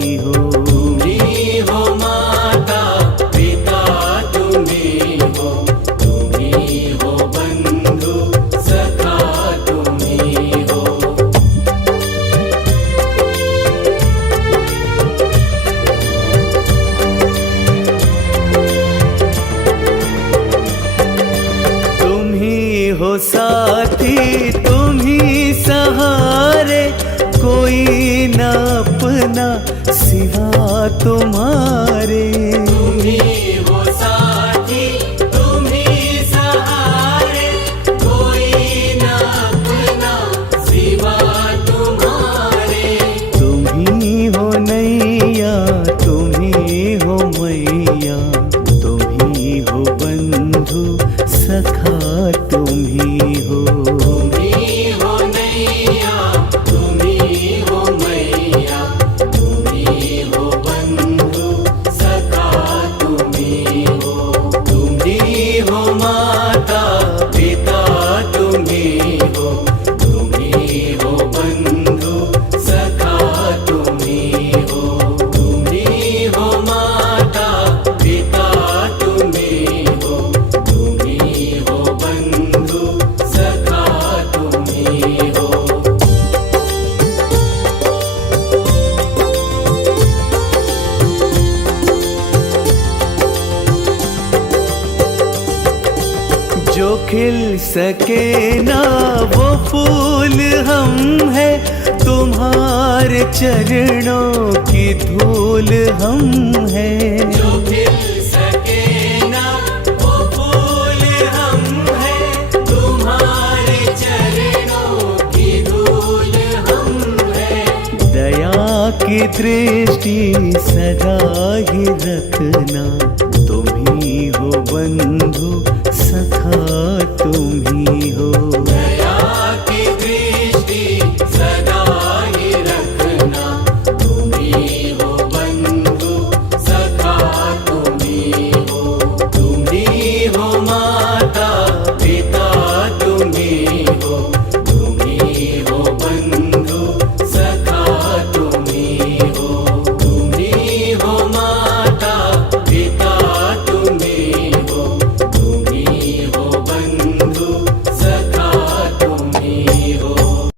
ही हो। तुम ही हो माता पिता तुम ही हो, तुम ही हो बंधु सखा तुम ही हो। तुम ही हो साथी तुम ही सहारे, कोई न अपना सिवा तुम्हारे। तुम ही हो साथी तुम ही सहारे, कोई न अपना सिवा तुम्हारे। तुम ही हो नैया तुम ही हो मैया, तुम ही हो बंधु सखा तुम ही हो। तुम ही हो नैया तुम ही हो मैया, तुम ही हो बंधु सखा तुम ही हो। तुम ही हो माता पिता तुम ही हो, तुम ही हो बंधु सखा तुम ही हो। तुम ही हो माता पिता तुम ही हो, तुम ही हो बंधु सखा तुम ही हो। जो खिल सके ना वो फूल हम है, तुम्हारे चरणों की धूल हम है। जो खिल सके ना वो फूल हम है, तुम्हारे चरणों की धूल हम है। दया की दृष्टि सदा ही रखना, तुम ही हो बंधु सखा तुम ही